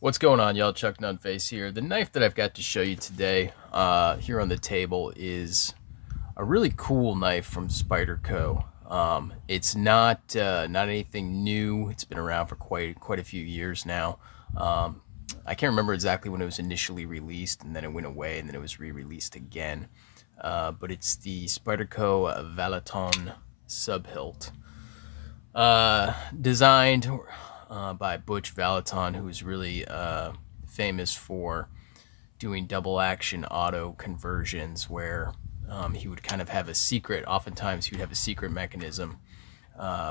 What's going on, y'all? Chuck Nunface here. The knife that I've got to show you today here on the table is a really cool knife from Spyderco. It's not anything new. It's been around for quite a few years now. I can't remember exactly when it was initially released, and then it went away, and then it was re-released again. But it's the Spyderco Vallotton Sub-Hilt, designed by Butch Vallotton, who's really famous for doing double action auto conversions where he would kind of have a secret, oftentimes he would have a secret mechanism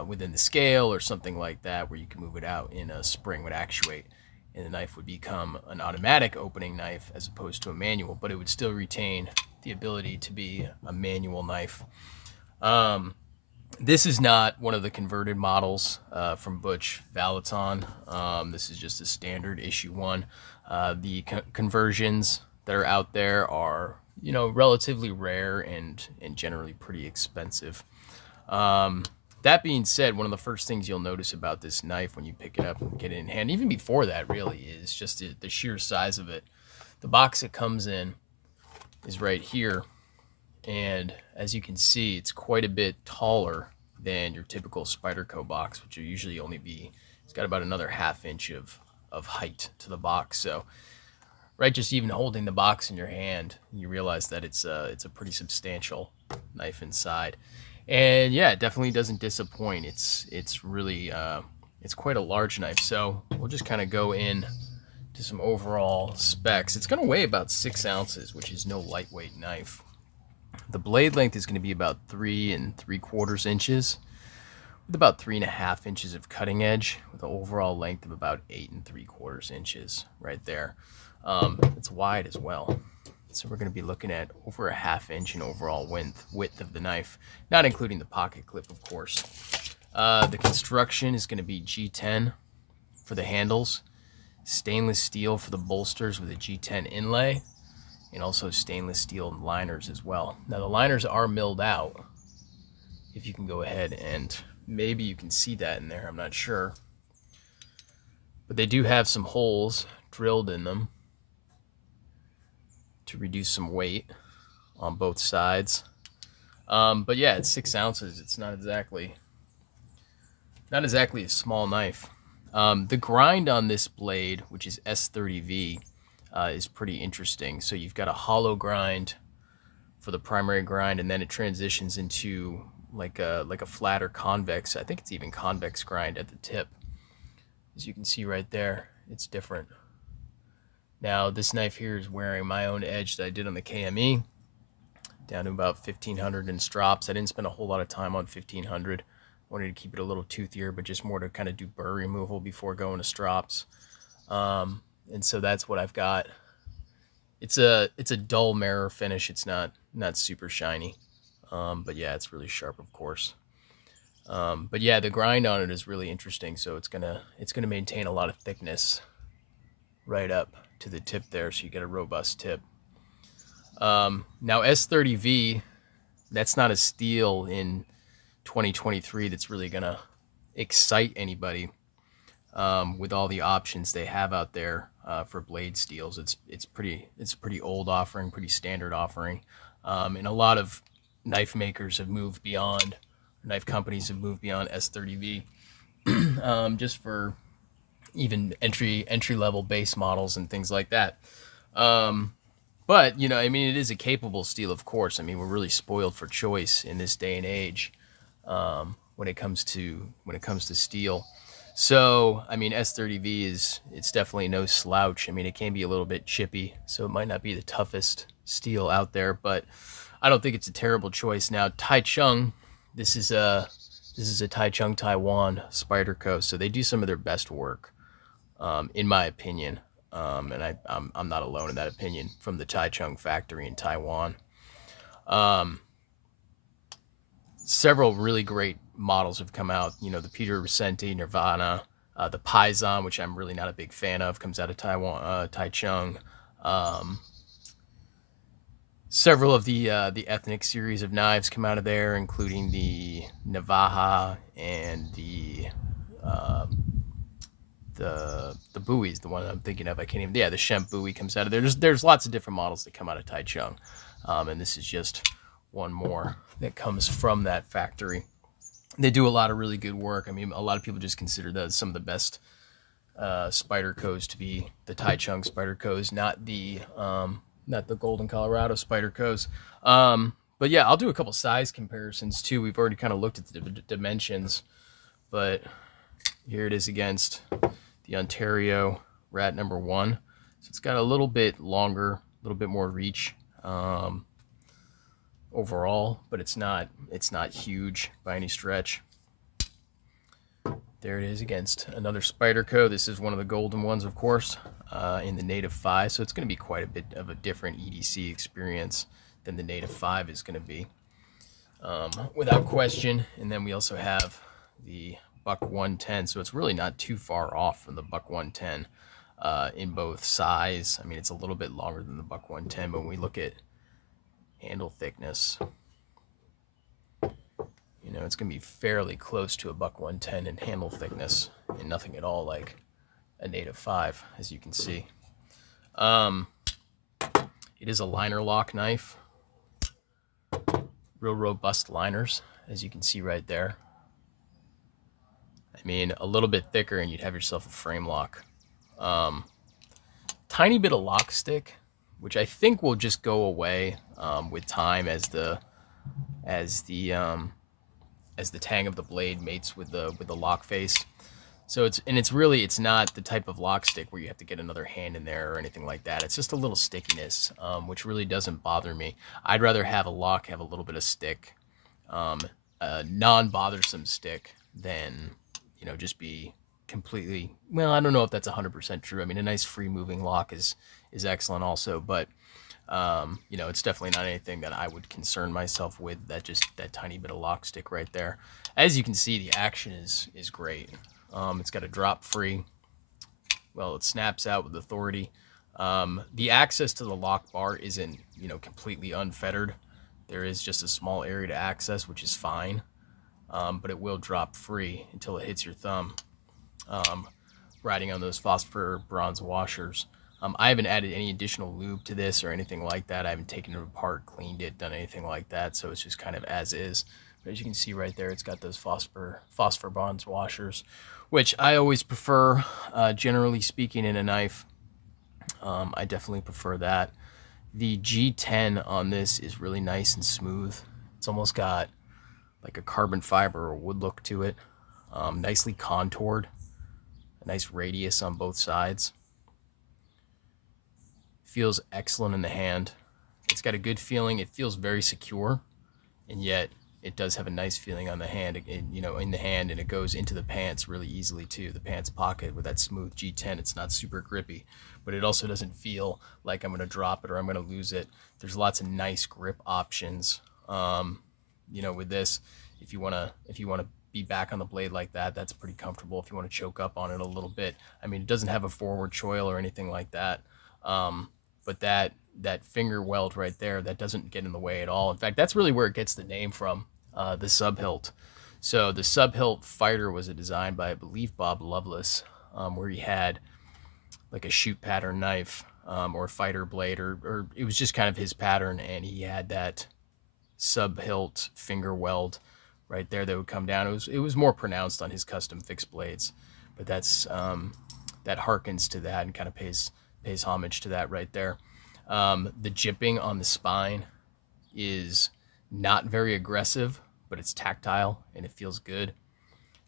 within the scale or something like that where you can move it out and a spring would actuate and the knife would become an automatic opening knife as opposed to a manual, but it would still retain the ability to be a manual knife. This is not one of the converted models from Butch Vallotton. This is just a standard issue one. The conversions that are out there are, relatively rare and generally pretty expensive. That being said, one of the first things you'll notice about this knife when you pick it up and get it in hand, even before that really, is just the sheer size of it. The box it comes in is right here. And as you can see, it's quite a bit taller than your typical Spyderco box, which will usually only be, it's got about another ½ inch of height to the box. So, right, just even holding the box in your hand, you realize that it's a pretty substantial knife inside. And yeah, it definitely doesn't disappoint. It's really, it's quite a large knife. So we'll just kind of go in to some overall specs. It's going to weigh about 6 ounces, which is no lightweight knife. The blade length is going to be about 3 3/4 inches, with about 3½ inches of cutting edge, with an overall length of about 8 3/4 inches right there. It's wide as well, so we're going to be looking at over a ½ inch in overall width of the knife, not including the pocket clip, of course. The construction is going to be G10 for the handles, stainless steel for the bolsters with a G10 inlay, and also stainless steel liners as well. Now the liners are milled out. If you can go ahead and maybe you can see that in there, I'm not sure. But they do have some holes drilled in them to reduce some weight on both sides. But yeah, it's 6 ounces. It's not exactly a small knife. The grind on this blade, which is S30V, is pretty interesting. So you've got a hollow grind for the primary grind, and then it transitions into like a flatter convex. I think it's even convex grind at the tip. As you can see right there, it's different. Now this knife here is wearing my own edge that I did on the KME, down to about 1500 in strops. I didn't spend a whole lot of time on 1500. Wanted to keep it a little toothier, but just more to kind of do burr removal before going to strops. And so that's what I've got. It's a dull mirror finish. It's not super shiny, but yeah, it's really sharp, of course. But yeah, the grind on it is really interesting. So it's gonna maintain a lot of thickness right up to the tip there, so you get a robust tip. Now S30V, that's not a steel in 2023 that's really gonna excite anybody. With all the options they have out there for blade steels, it's a pretty old offering, pretty standard offering, and a lot of knife makers have moved beyond, knife companies have moved beyond S30V, just for even entry level base models and things like that. But I mean, it is a capable steel, of course. I mean, we're really spoiled for choice in this day and age when it comes to steel. So, I mean, S30V it's definitely no slouch. I mean, it can be a little bit chippy, so it might not be the toughest steel out there, but I don't think it's a terrible choice. Now, Taichung, this is a Taichung, Taiwan Spyderco, so they do some of their best work, in my opinion, and I'm not alone in that opinion, from the Taichung factory in Taiwan. Several really great models have come out. The Peter Recenti, Nirvana, the Paisan, which I'm really not a big fan of, comes out of Taiwan, Taichung. Several of the ethnic series of knives come out of there, including the Navaja and the the buoys, the one I'm thinking of. I can't even. Yeah, the Shemp buoy comes out of there. There's lots of different models that come out of Taichung, and this is just one more that comes from that factory. They do a lot of really good work. I mean, a lot of people just consider those some of the best Spydercos to be the Taichung Spydercos, not the Golden Colorado Spydercos. But yeah, I'll do a couple size comparisons too. We've already kind of looked at the dimensions, but here it is against the Ontario Rat number 1. So it's got a little bit longer, a little bit more reach overall, but it's not huge by any stretch. There it is against another Spyderco. This is one of the golden ones, of course, in the Native 5. So it's going to be quite a bit of a different EDC experience than the Native 5 is going to be, without question. And then we also have the Buck 110. So it's really not too far off from the Buck 110 in both size. I mean, it's a little bit longer than the Buck 110, but when we look at handle thickness, you know, it's going to be fairly close to a Buck 110 in handle thickness, and nothing at all like a Native 5, as you can see. It is a liner lock knife. Real robust liners, as you can see right there. I mean, a little bit thicker and you'd have yourself a frame lock. Tiny bit of lock stick, which I think will just go away with time as the tang of the blade mates with the lock face. So it's not the type of lock stick where you have to get another hand in there or anything like that. It's just a little stickiness, which really doesn't bother me. I'd rather have a lock have a little bit of stick, a non-bothersome stick, than, you know, just be completely, well, I don't know if that's 100% true. I mean, a nice free moving lock is excellent also, but you know, it's definitely not anything that I would concern myself with. That tiny bit of lock stick right there. As you can see, the action is great. It's got a drop free. Well, it snaps out with authority. The access to the lock bar isn't, you know, completely unfettered. There is just a small area to access, which is fine. But it will drop free until it hits your thumb, riding on those phosphor bronze washers. I haven't added any additional lube to this or anything like that. I haven't taken it apart, cleaned it, done anything like that, so it's just kind of as is. But as you can see right there, it's got those phosphor bronze washers, which I always prefer, generally speaking, in a knife. I definitely prefer that. The G10 on this is really nice and smooth. It's almost got like a carbon fiber or wood look to it. Nicely contoured. A nice radius on both sides. Feels excellent in the hand. It's got a good feeling. It feels very secure, and yet it does have a nice feeling on the hand, you know, in the hand, and it goes into the pants really easily too. The pants pocket with that smooth G10. It's not super grippy, but it also doesn't feel like I'm going to drop it or I'm going to lose it. There's lots of nice grip options. You know, with this, if you want to be back on the blade like that, that's pretty comfortable. If you want to choke up on it a little bit, I mean, it doesn't have a forward choil or anything like that. But that finger weld right there, that doesn't get in the way at all. In fact, that's really where it gets the name from, the Sub-Hilt. So the Sub-Hilt Fighter was a design by, I believe, Bob Lovelace, where he had like a shoot pattern knife, or fighter blade, or it was just kind of his pattern, and he had that Sub-Hilt finger weld right there that would come down. It was more pronounced on his custom fixed blades, but that's that harkens to that and kind of pays homage to that right there. The jipping on the spine is not very aggressive, but it's tactile and it feels good.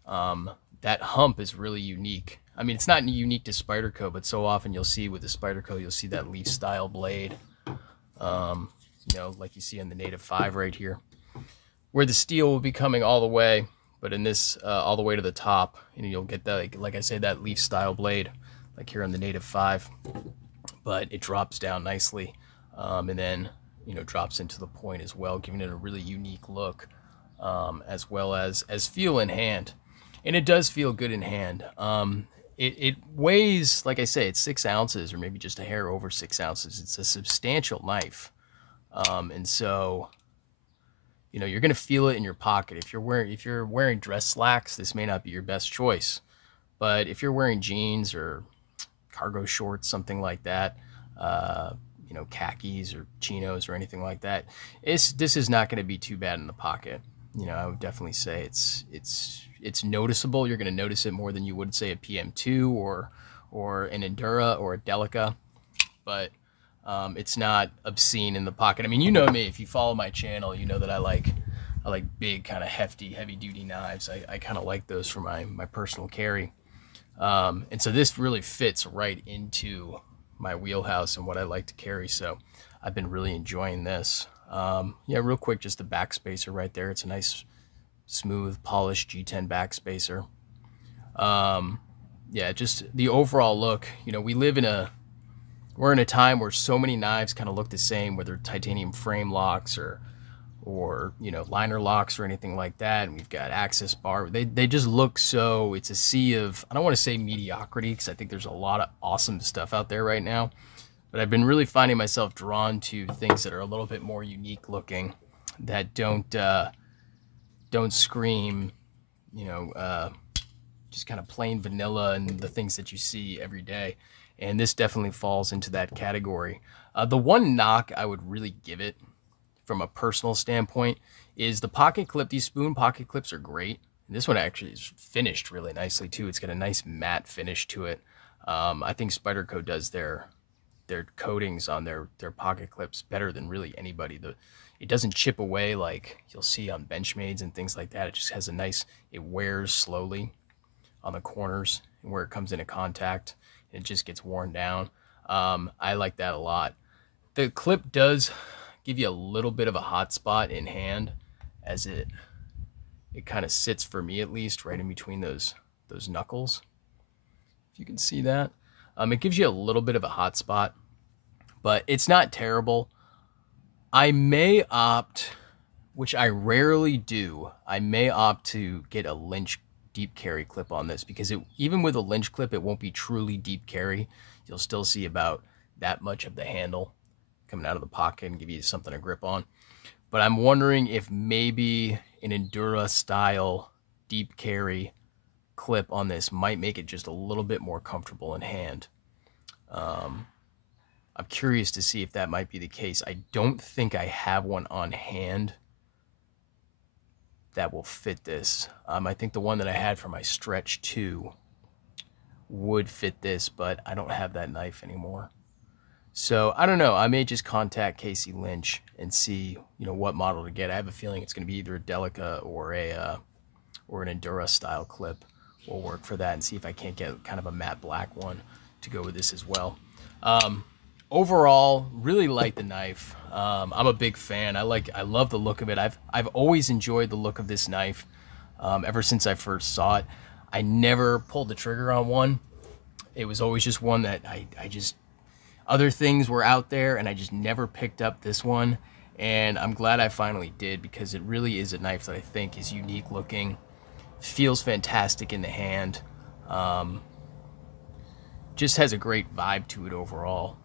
That hump is really unique. I mean, it's not unique to Spyderco, but so often you'll see with the Spyderco, you'll see that leaf style blade, you know, like you see in the Native 5 right here, where the steel will be coming all the way, but in this, all the way to the top, and you'll get that, like I say, that leaf style blade, like here on the Native 5, but it drops down nicely, and then, you know, drops into the point as well, giving it a really unique look, as well as feel in hand. And it does feel good in hand. It weighs, like I say, it's 6 ounces, or maybe just a hair over 6 ounces. It's a substantial knife, and so, you know, you're gonna feel it in your pocket. If you're wearing dress slacks, this may not be your best choice. But if you're wearing jeans or cargo shorts, something like that, you know, khakis or chinos or anything like that, this is not going to be too bad in the pocket. You know, I would definitely say it's noticeable. You're going to notice it more than you would say a PM2 or an Endura or a Delica, but it's not obscene in the pocket. I mean, you know me, if you follow my channel, you know that I like big, kind of hefty, heavy-duty knives. I kind of like those for my personal carry. And so this really fits right into my wheelhouse and what I like to carry. So I've been really enjoying this. Yeah, real quick, just the back spacer right there. It's a nice, smooth, polished G10 back spacer. Yeah, just the overall look. You know, we're in a time where so many knives kind of look the same, whether titanium frame locks or you know, liner locks or anything like that. And we've got access bar. They just look so, it's a sea of, I don't want to say mediocrity, because I think there's a lot of awesome stuff out there right now. But I've been really finding myself drawn to things that are a little bit more unique looking, that don't scream, you know, just kind of plain vanilla and the things that you see every day. And this definitely falls into that category. The one knock I would really give it from a personal standpoint is the pocket clip. These spoon pocket clips are great. And this one actually is finished really nicely too. It's got a nice matte finish to it. I think Spyderco does their coatings on their pocket clips better than really anybody. It doesn't chip away like you'll see on Benchmades and things like that. It just has a nice, it wears slowly on the corners and where it comes into contact. It just gets worn down. I like that a lot. The clip does give you a little bit of a hot spot in hand, as it kind of sits, for me at least, right in between those knuckles. If you can see that. It gives you a little bit of a hot spot, but it's not terrible. I may opt, which I rarely do, I may opt to get a Lynch deep carry clip on this, because even with a Lynch clip, it won't be truly deep carry. You'll still see about that much of the handle coming out of the pocket and give you something to grip on. But I'm wondering if maybe an Endura style deep carry clip on this might make it just a little bit more comfortable in hand. I'm curious to see if that might be the case. I don't think I have one on hand that will fit this. I think the one that I had for my Stretch 2 would fit this, but I don't have that knife anymore. So I don't know. I may just contact Casey Lynch and see, you know, what model to get. I have a feeling it's going to be either a Delica or an Endura style clip. We'll work for that and see if I can't get kind of a matte black one to go with this as well. Overall, really like the knife. I'm a big fan. I love the look of it. I've always enjoyed the look of this knife ever since I first saw it. I never pulled the trigger on one. It was always just one that I just, other things were out there and I just never picked up this one. And I'm glad I finally did, because it really is a knife that I think is unique looking, feels fantastic in the hand, just has a great vibe to it overall.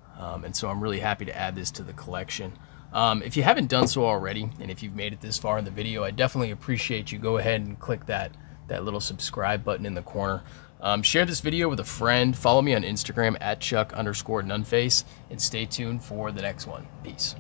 And so I'm really happy to add this to the collection. If you haven't done so already, and if you've made it this far in the video, I definitely appreciate you go ahead and click that little subscribe button in the corner. Share this video with a friend. Follow me on Instagram at Chuck_Nunface, and stay tuned for the next one. Peace.